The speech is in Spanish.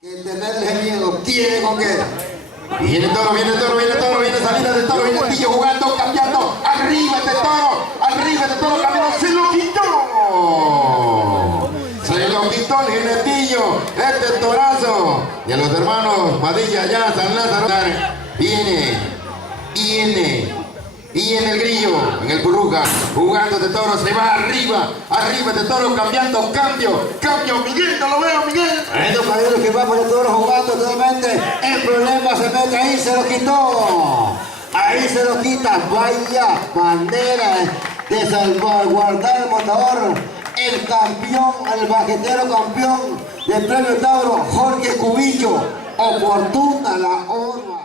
Que tenerle miedo, tiene con qué. Viene el toro, viene el toro, viene el toro, viene salida del toro, viene el pillo jugando, cambiando. Arriba este toro, cambiando, se lo quitó. Se lo quitó el jinetillo, este torazo. Y a los hermanos Padilla allá, San Lázaro. Y en el grillo, en el Curruca, jugando este toro, se va arriba este toro, cambiando, cambio, Miguel, no lo veo, Miguel. Estos caballeros que vamos el toro jugando totalmente, el problema se mete ahí, se lo quitó. Ahí se lo quita, vaya manera de salvaguardar el montador, el campeón, el baquetero campeón del premio Tauro, Jorge Cubillo. Oportuna la hora.